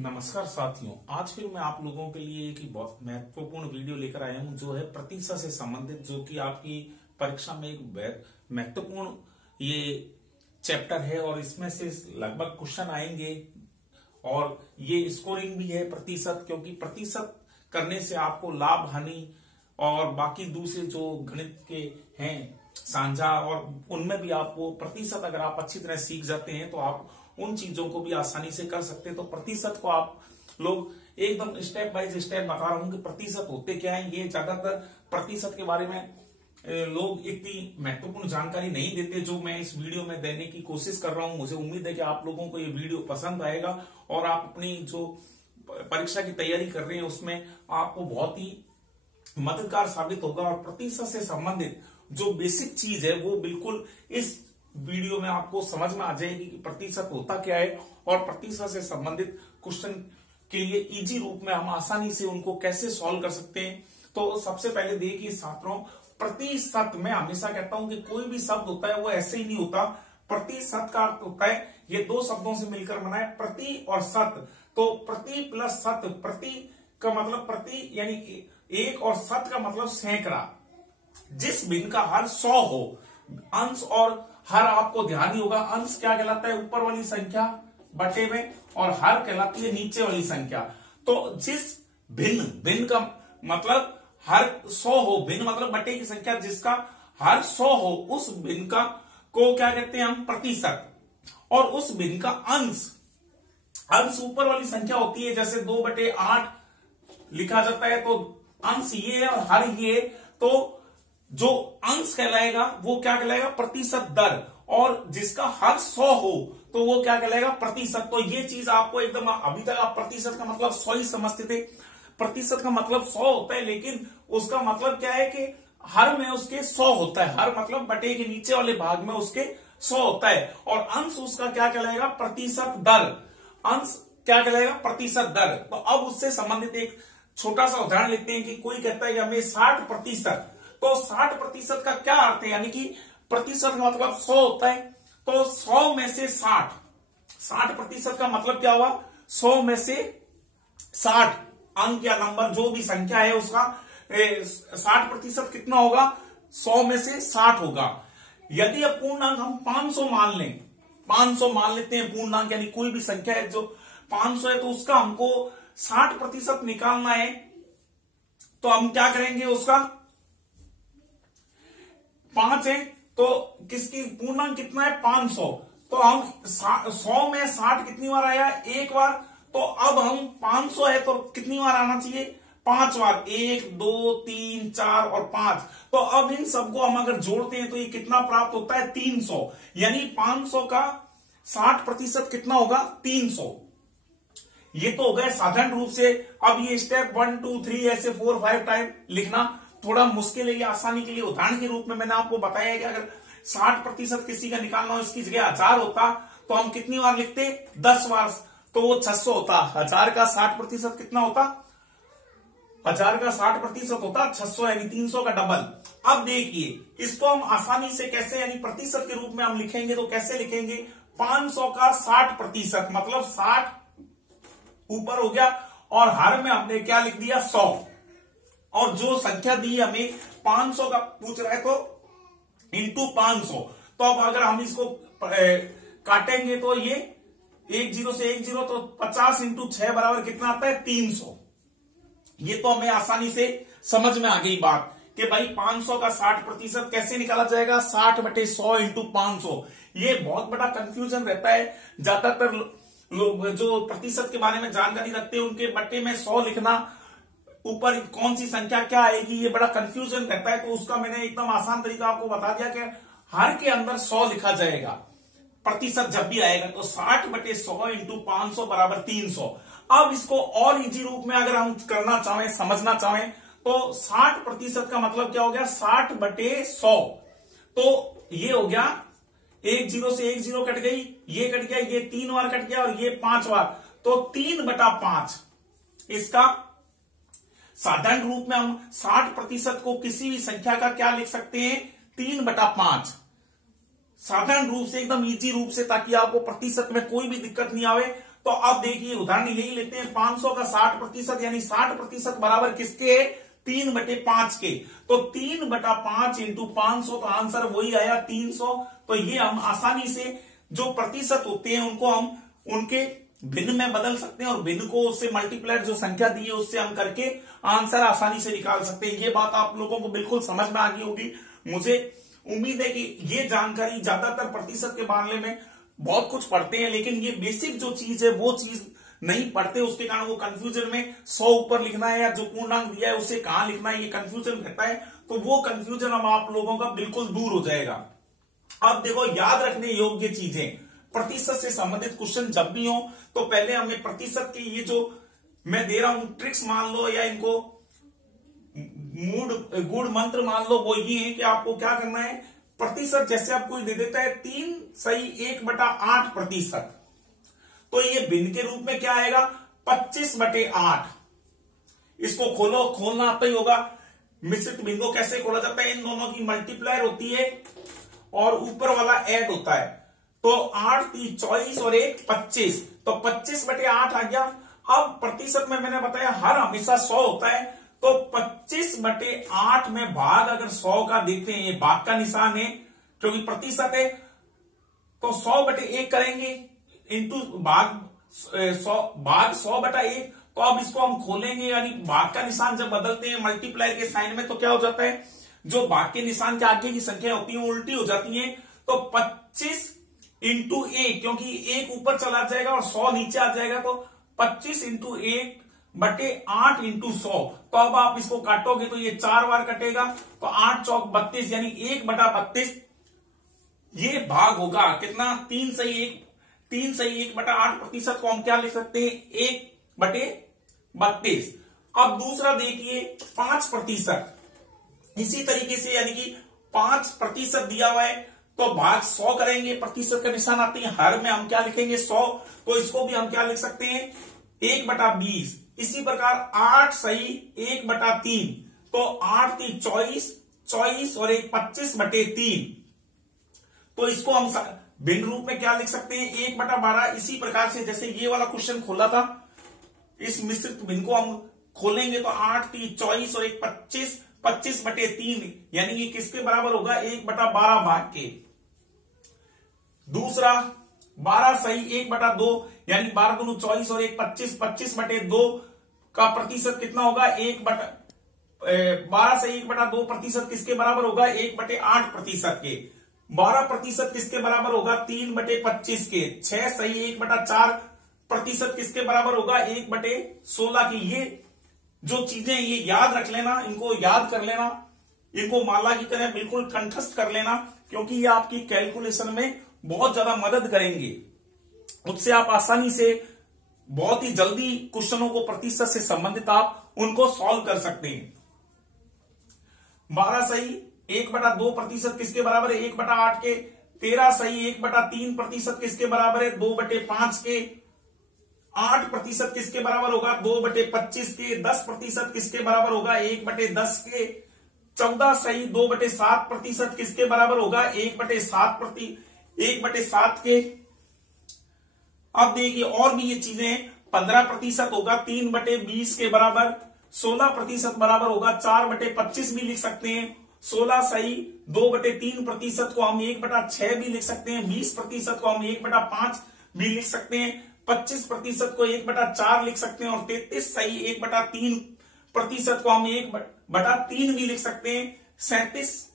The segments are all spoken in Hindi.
नमस्कार साथियों, आज फिर मैं आप लोगों के लिए एक बहुत महत्वपूर्ण वीडियो लेकर आया हूं जो है प्रतिशत से संबंधित, जो कि आपकी परीक्षा में एक महत्वपूर्ण ये चैप्टर है और इसमें से लगभग क्वेश्चन आएंगे और ये स्कोरिंग भी है प्रतिशत, क्योंकि प्रतिशत करने से आपको लाभ हानि और बाकी दूसरे जो गणित के हैं साझा और उनमें भी आपको प्रतिशत अगर आप अच्छी तरह सीख जाते हैं तो आप उन चीजों को भी आसानी से कर सकते हैं। तो प्रतिशत को आप लोग एकदम स्टेप बाय स्टेप बता रहा हूं कि प्रतिशत होते क्या है। ये ज्यादातर प्रतिशत के बारे में लोग इतनी महत्वपूर्ण जानकारी नहीं देते जो मैं इस वीडियो में देने की कोशिश कर रहा हूं। मुझे उम्मीद है कि आप लोगों को ये वीडियो पसंद आएगा और आप अपनी जो परीक्षा की तैयारी कर रहे हैं उसमें आपको बहुत ही मददगार साबित होगा। और प्रतिशत से संबंधित जो बेसिक चीज है वो बिल्कुल इस वीडियो में आपको समझ में आ जाएगी कि प्रतिशत होता क्या है और प्रतिशत से संबंधित क्वेश्चन के लिए इजी रूप में हम आसानी से उनको कैसे सॉल्व कर सकते हैं। तो सबसे पहले देखिए छात्रों, प्रतिशत में हमेशा कहता हूं कि कोई भी शब्द होता है वो ऐसे ही नहीं होता। प्रतिशत का अर्थ होता है, ये दो शब्दों से मिलकर बना है, प्रति और शत। तो प्रति प्लस शत, प्रति का मतलब प्रति यानी एक और शत का मतलब सैकड़ा। जिस भिन्न का हर 100 हो, अंश और हर आपको ध्यान ही होगा, अंश क्या कहलाता है ऊपर वाली संख्या बटे में और हर कहलाती है नीचे वाली संख्या। तो जिस भिन्न का मतलब हर 100 हो, भिन्न मतलब बटे की संख्या जिसका हर 100 हो, उस भिन्न का को क्या कहते हैं हम प्रतिशत। और उस भिन्न का अंश ऊपर वाली संख्या होती है, जैसे 2/8 लिखा जाता है तो अंश ये है और हर ये, तो जो अंश कहलाएगा वो क्या कहलाएगा प्रतिशत दर, और जिसका हर 100 हो तो वो क्या कहलाएगा प्रतिशत। तो ये चीज आपको एकदम, अभी तक आप प्रतिशत का मतलब 100 ही समझते थे। प्रतिशत का मतलब 100 होता है, लेकिन उसका मतलब क्या है कि हर में उसके 100 होता है। हर मतलब बटे के नीचे वाले भाग में उसके 100 होता है। और अंश उसका क्या कहलाएगा प्रतिशत दर। अंश क्या कहलाएगा प्रतिशत दर। तो अब उससे संबंधित एक छोटा सा उदाहरण लेते हैं कि कोई कहता है कि हमें 60%, तो 60% का क्या अर्थ है, यानी कि प्रतिशत का मतलब 100 होता है, तो 100 में से 60% का मतलब क्या हुआ, 100 में से 60 अंक या नंबर जो भी संख्या है उसका 60% कितना होगा, 100 में से 60 होगा। यदि अब पूर्णांक हम 500 मान लें, 500 मान लेते हैं पूर्णांक, यानी कोई भी संख्या है जो 500 है, तो उसका हमको 60% निकालना है। तो हम क्या करेंगे, उसका 5 है तो किसकी पूर्णांक कितना है 500, तो हम 100 में 60 कितनी बार आया, एक बार। तो अब हम 500 है तो कितनी बार आना चाहिए, 5 बार, 1 2 3 4 और 5। तो अब इन सबको हम अगर जोड़ते हैं तो ये कितना प्राप्त होता है 300, यानी 500 का 60% कितना होगा 300। ये तो हो गए साधारण रूप से। अब ये स्टेप 1 2 3 ऐसे 4 5 टाइम लिखना थोड़ा मुश्किल है। ये आसानी के लिए उदाहरण के रूप में मैंने आपको बताया है कि अगर 60% किसी का निकालना हो, इसकी जगह 1000 होता तो हम कितनी बार लिखते, 10 बार, तो वो 600 होता। 1000 का 60% कितना होता, 1000 का 60% होता 600, यानी 300 का डबल। अब देखिए इसको हम आसानी से कैसे, यानी प्रतिशत के रूप में हम लिखेंगे तो कैसे लिखेंगे, 500 का 60% मतलब 60 ऊपर हो गया और हर में हमने क्या लिख दिया 100, और जो संख्या दी हमें 500 का पूछ रहा है तो इंटू 500। तो अब अगर हम इसको काटेंगे तो ये 10 से 10 तो 50 इंटू 6 बराबर कितना आता है 300। ये तो हमें आसानी से समझ में आ गई बात कि भाई 500 का 60% कैसे निकाला जाएगा, 60/100 इंटू 500। ये बहुत बड़ा कंफ्यूजन रहता है। ज्यादातर लोग जो प्रतिशत के बारे में जानकारी रखते हैं उनके बट्टे में 100 लिखना, ऊपर कौन सी संख्या क्या आएगी, ये बड़ा कंफ्यूजन रहता है। तो उसका मैंने एकदम आसान तरीका आपको बता दिया कि हर के अंदर 100 लिखा जाएगा प्रतिशत जब भी आएगा, तो 60/100 इंटू 500 बराबर 300। अब इसको और इजी रूप में अगर हम करना चाहें, समझना चाहें, तो 60% का मतलब क्या हो गया 60/100। तो ये हो गया 10 से 10 कट गई, ये कट गया, ये 3 बार कट गया और ये 5 बार, तो 3/5। इसका साधारण रूप में हम 60% को किसी भी संख्या का क्या लिख सकते हैं, 3/5। साधारण रूप से एकदम इजी रूप से, ताकि आपको प्रतिशत में कोई भी दिक्कत नहीं आवे। तो अब देखिए उदाहरण यही लेते हैं, 500 का 60% यानी 60% बराबर किसके? 3/5 के। तो 3/5 इंटू 500, तो आंसर वही आया 300। तो ये हम आसानी से जो प्रतिशत होते हैं उनको हम उनके भिन्न में बदल सकते हैं और भिन्न को उससे मल्टीप्लायर जो संख्या दी है उससे हम करके आंसर आसानी से निकाल सकते हैं। ये बात आप लोगों को बिल्कुल समझ में आ गई होगी। मुझे उम्मीद है कि ये जानकारी, ज्यादातर प्रतिशत के बारे में बहुत कुछ पढ़ते हैं लेकिन ये बेसिक जो चीज है वो चीज नहीं पढ़ते, उसके कारण वो कंफ्यूजन में 100 ऊपर लिखना है या जो पूर्णांक दिया है उसे कहां लिखना है, ये कंफ्यूजन रहता है। तो वो कंफ्यूजन अब आप लोगों का बिल्कुल दूर हो जाएगा। अब देखो, याद रखने योग्य चीजें, प्रतिशत से संबंधित क्वेश्चन जब भी हो तो पहले हमें प्रतिशत की ये जो मैं दे रहा हूं ट्रिक्स मान लो या इनको गूढ़ मंत्र मान लो, वो ये है कि आपको क्या करना है, प्रतिशत जैसे आप कोई दे देता है 3/8%, तो ये भिन्न के रूप में क्या आएगा? 25/8। इसको खोलना आता ही होगा। मिश्रित भिन्न को कैसे खोला जाता है? इन दोनों की मल्टीप्लायर होती है और ऊपर वाला ऐड होता है। तो 8 3 24 और 1 25, तो 25/8 आ गया। अब प्रतिशत में मैंने बताया हर हमेशा 100 होता है, तो 25/8 में भाग अगर 100 का देखते हैं, ये भाग का निशान है क्योंकि प्रतिशत है, तो 100/1 करेंगे इंटू भाग 100/100। तो अब इसको हम खोलेंगे, यानी भाग का निशान जब बदलते हैं मल्टीप्लाई के साइन में तो क्या हो जाता है, जो भाग के निशान के आगे की संख्या होती है उल्टी हो जाती है। तो 25 इंटू 1, क्योंकि 1 ऊपर चला जाएगा और 100 नीचे आ जाएगा, तो 25 इंटू 1/8 इंटू 100। तो अब आप इसको काटोगे तो ये 4 बार कटेगा, तो 8 चौक 32 यानी 1/32 ये भाग होगा। कितना? 3 सही 1/8% को हम क्या लिख सकते हैं? 1/32। अब दूसरा देखिए 5%, इसी तरीके से यानी कि 5% दिया हुआ है तो भाग 100 करेंगे, प्रतिशत का निशान आते हैं हर में हम क्या लिखेंगे? 100। तो इसको भी हम क्या लिख सकते हैं? 1/20। इसी प्रकार 8 सही 1/3, तो 8 3 24 और 1 25/3। तो इसको हम भिन्न रूप में क्या लिख सकते हैं? 1/12। इसी प्रकार से जैसे ये वाला क्वेश्चन खोला था, इस मिश्रित भिन्न को हम खोलेंगे तो 8 3 24 और 1 25, 25/3 यानी ये किसके बराबर होगा? 1/12 भाग के। दूसरा 12 सही 1/2 यानी 12 दूनी 24 और 1 25, 25/2 का प्रतिशत कितना होगा? 12 सही 1/2 प्रतिशत किसके बराबर होगा? 1/8% के। 12% किसके बराबर होगा? 3/25 के। 6 सही 1/4 प्रतिशत किसके बराबर होगा? 1/16 की। ये जो चीजें ये याद रख लेना, इनको याद कर लेना, इनको माला की तरह बिल्कुल कंठस्थ कर लेना, क्योंकि ये आपकी कैलकुलेशन में बहुत ज्यादा मदद करेंगे। उससे आप आसानी से बहुत ही जल्दी क्वेश्चनों को प्रतिशत से संबंधित आप उनको सॉल्व कर सकते हैं। 12 सही 1/2% किसके बराबर है? 1/8 के। 13 सही 1/3% किसके बराबर है? 2/5 के। 8% किसके बराबर होगा? 2/25 के। 10% किसके बराबर होगा? 1/10 के। 14 सही 2/7% किसके बराबर होगा? 1/7 के। अब देखिए और भी ये चीजें, 15% होगा 3/20 के बराबर। 16% बराबर होगा 4/25 भी लिख सकते हैं। 16 सही 2/3% को हम 1/6 भी लिख सकते हैं। 20% को हम 1/5 भी लिख सकते हैं। 25% को 1/4 लिख सकते हैं और 33 सही 1/3% को हम 1/3 भी लिख सकते हैं। 37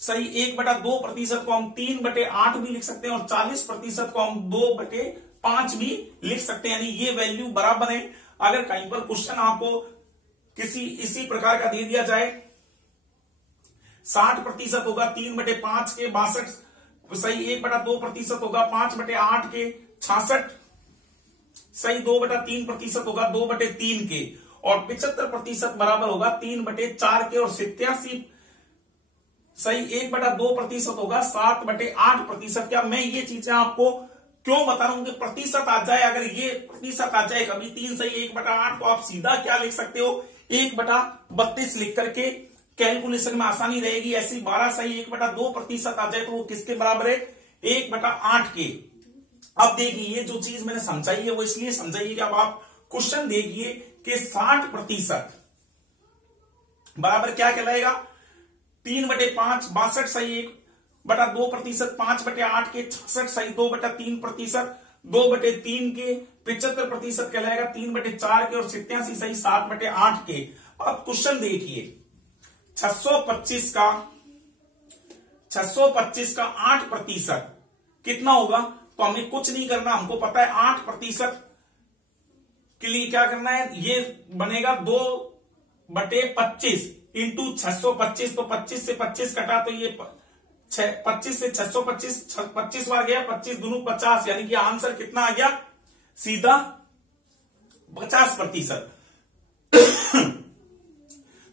सही 1/2% को हम 3/8 भी लिख सकते हैं और 40% को हम 2/5 भी लिख सकते हैं। यानी ये वैल्यू बराबर है। अगर कहीं पर क्वेश्चन आपको किसी इसी प्रकार का दे दिया जाए, 60% होगा 3/5 के। 62 सही 1/2% होगा 5/8 के। 66 सही 2/3% होगा 2/3 के। और 75% बराबर होगा 3/4 के। और 87 सही 1/2% होगा 7/8%। क्या मैं ये चीजें आपको क्यों बता रहा हूं कि प्रतिशत आ जाए, अगर ये प्रतिशत आ जाए कभी 3 सही 1/8 तो आप सीधा क्या लिख सकते हो? 1/32 लिख करके कैलकुलेशन में आसानी रहेगी। ऐसी 12 सही 1/2% आ जाए तो वो किसके बराबर है? 1/8 के। अब देखिए ये जो चीज मैंने समझाई है वो इसलिए समझाइए कि अब आप क्वेश्चन देखिए कि 60% बराबर क्या कहलाएगा, 3/5 62 सही 1/2%, 5/8 के 66 सही 2/3%, 2/3 के 75% कहलाएगा, 3/4 के और 87 सही 7/8 के। अब क्वेश्चन देखिए 625 का 8% कितना होगा, तो हमें कुछ नहीं करना, हमको पता है 8% के लिए क्या करना है, ये बनेगा 2/25 इंटू 625, तो 25 से 25 कटा तो ये 25 से 625 25 बार गया, 25 दूनी 50, यानी कि आंसर कितना आ गया, सीधा 50%।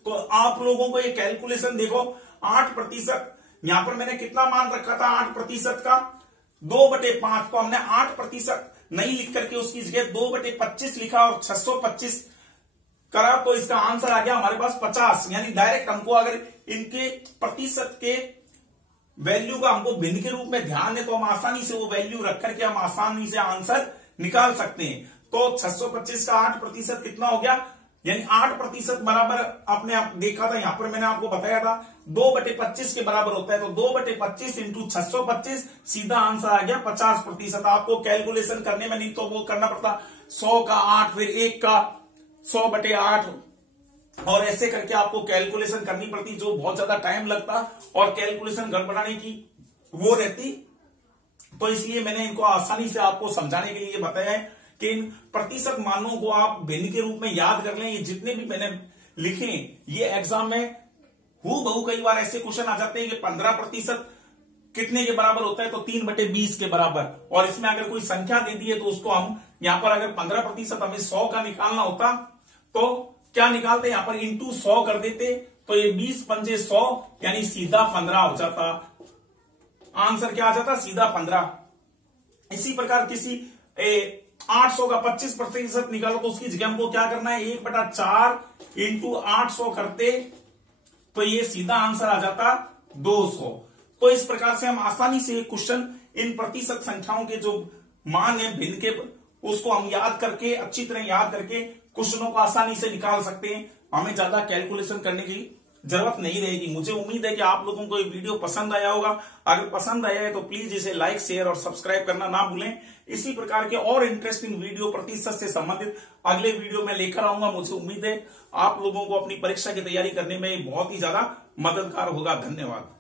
तो आप लोगों को ये कैलकुलेशन देखो, 8%, यहां पर मैंने कितना मान रखा था 8% का, 2/5, तो हमने 8% नहीं लिख करके उसकी जगह 2/25 लिखा और 625 करा, तो इसका आंसर आ गया हमारे पास 50। यानी डायरेक्ट हमको अगर इनके प्रतिशत के वैल्यू का हमको भिन्न के रूप में ध्यान है तो हम आसानी से वो वैल्यू रख करके हम आसानी से आंसर निकाल सकते हैं। तो 625 का 8% कितना हो गया, यानी 8% बराबर आपने देखा था, यहां पर मैंने आपको बताया था 2/25 के बराबर होता है, तो 2/25 इंटू 625 सीधा आंसर आ गया 50%। आपको कैलकुलेशन करने में नहीं तो वो करना पड़ता 100 का 8, फिर 1 का 100/8, और ऐसे करके आपको कैलकुलेशन करनी पड़ती, जो बहुत ज्यादा टाइम लगता और कैलकुलेशन गड़बड़ाने की वो रहती। तो इसलिए मैंने इनको आसानी से आपको समझाने के लिए बताया है कि इन प्रतिशत मानों को आप भिन्न के रूप में याद कर लें। ये जितने भी मैंने लिखे ये एग्जाम में हूबहू कई बार ऐसे क्वेश्चन आ जाते हैं कि 15% कितने के बराबर होता है, तो 3/20 के बराबर, और इसमें अगर कोई संख्या दे दी है तो उसको हम यहां पर अगर 15% हमें 100 का निकालना होता तो क्या निकालते, यहां पर इंटू 100 कर देते, तो ये 20 पंजे 100 यानी सीधा 15 हो जाता, आंसर क्या आ जाता, सीधा 15। इसी प्रकार किसी 800 का 25% निकालो तो उसकी जगह हमको क्या करना है, 1/4 इंटू 800 करते, तो ये सीधा आंसर आ जाता 200। तो इस प्रकार से हम आसानी से क्वेश्चन इन प्रतिशत संख्याओं के जो मान है भिन्न के, उसको हम याद करके अच्छी तरह याद करके क्वेश्चनों को आसानी से निकाल सकते हैं। हमें ज्यादा कैलकुलेशन करने की जरूरत नहीं रहेगी। मुझे उम्मीद है कि आप लोगों को ये वीडियो पसंद आया होगा। अगर पसंद आया है तो प्लीज इसे लाइक, शेयर और सब्सक्राइब करना ना भूलें। इसी प्रकार के और इंटरेस्टिंग वीडियो प्रतिशत से संबंधित अगले वीडियो में लेकर आऊंगा। मुझे उम्मीद है आप लोगों को अपनी परीक्षा की तैयारी करने में बहुत ही ज्यादा मददगार होगा। धन्यवाद।